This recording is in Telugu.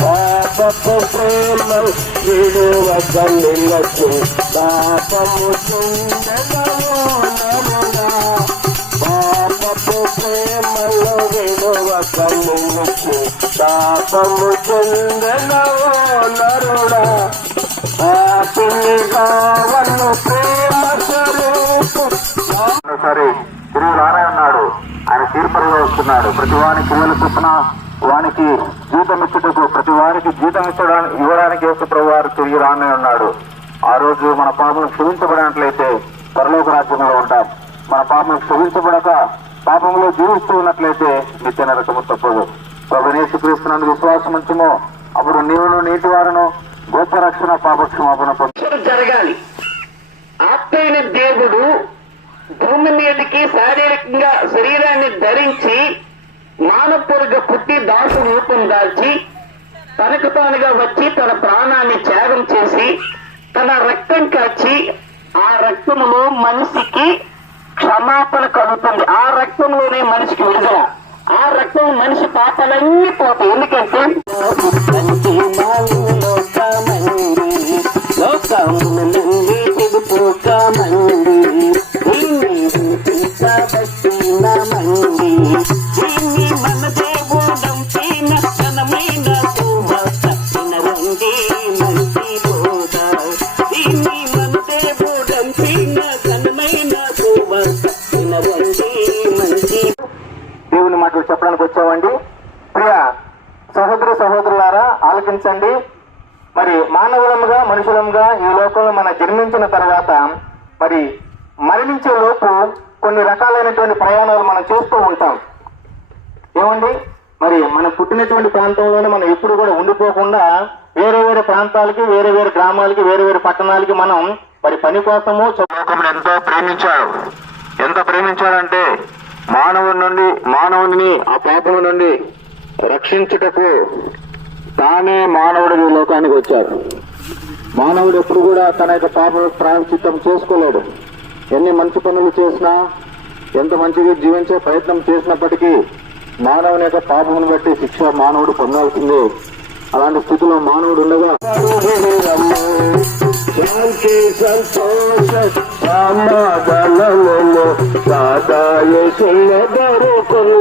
పాపపు ప్రేమ విడువక నిలచు పాపము చెందగో నరుడా పాపపు ప్రేమలో విడువక నిలచు పాపము చెందగో నరుడా సరే తిరుగు నారాయణ ఉన్నాడు. ఆయన తీర్పులో వస్తున్నాడు. ప్రతి వానికి పిల్లలు చొప్పున వానికి జీతం ఇచ్చుటకు ప్రతి వారికి జీతం ఇవ్వడానికి యేసు ప్రభు వారు తిరిగి రానే ఉన్నాడు. ఆ రోజు మన పాపను క్షమించబడినట్లయితే పరలోక రాజ్యంలో ఉంటాం. మన పాపను క్షమించబడక పాపంలో జీవిస్తూ ఉన్నట్లయితే నిత్య నరకము తప్పదు. ప్రభు యేసుక్రీస్తునందు విశ్వాసం ఉంచుము, అప్పుడు నీవును నీటి వారును గొప్ప రక్షణ పాపక్షమాపణ జరగాలి. ఆప్తైన దేవుడు భూమి మీదకి శారీరకంగా శరీరాన్ని ధరించి మానవుడిగా పుట్టి దాసు రూపం దాల్చి తనకు తానుగా వచ్చి తన ప్రాణాన్ని త్యాగం చేసి తన రక్తం కాచి ఆ రక్తంలో మనిషికి క్షమాపణ కలుగుతుంది. ఆ రక్తంలోనే మనిషికి విడుదల. ఆ రక్తం మనిషి పాపాలన్నీ పోతాయి. ఎందుకంటే దేవుని మాటలు చెప్పడానికి వచ్చామండి. ప్రియ సహోదరి సహోదరులారా, ఆలకించండి. మరి మానవులముగా మనుషులముగా ఈ లోకంలో మనం జన్మించిన తర్వాత మరి మరణించే లోపు కొన్ని రకాలైనటువంటి ప్రయాణాలు మనం చేస్తూ ఉంటాం. ఏమండి, మరి మనం పుట్టినటువంటి ప్రాంతంలోనే మనం ఎప్పుడు కూడా ఉండిపోకుండా వేరే వేరే ప్రాంతాలకి, వేరే వేరే గ్రామాలకి, వేరే వేరే పట్టణాలకి మనం మరి పని కోసము ఎంతో ప్రేమించాడు. ఎంత ప్రేమించాడంటే మానవుని ఆ పాపం నుండి రక్షించుటకు తానే మానవుడు ఈ లోకానికి వచ్చాడు. మానవుడు ఎప్పుడు కూడా తన యొక్క పాప ప్రాయశ్చిత్తం చేసుకోలేడు. ఎన్ని మంచి పనులు చేసినా, ఎంత మంచిగా జీవించే ప్రయత్నం చేసినప్పటికీ మానవుని యొక్క పాపమును బట్టి శిక్ష మానవుడు పొందాల్సిందే. అలాంటి స్థితిలో మానవుడు ఉండగా శాంతి సంతోష సమాధానములు సాదాయ దొరుకును.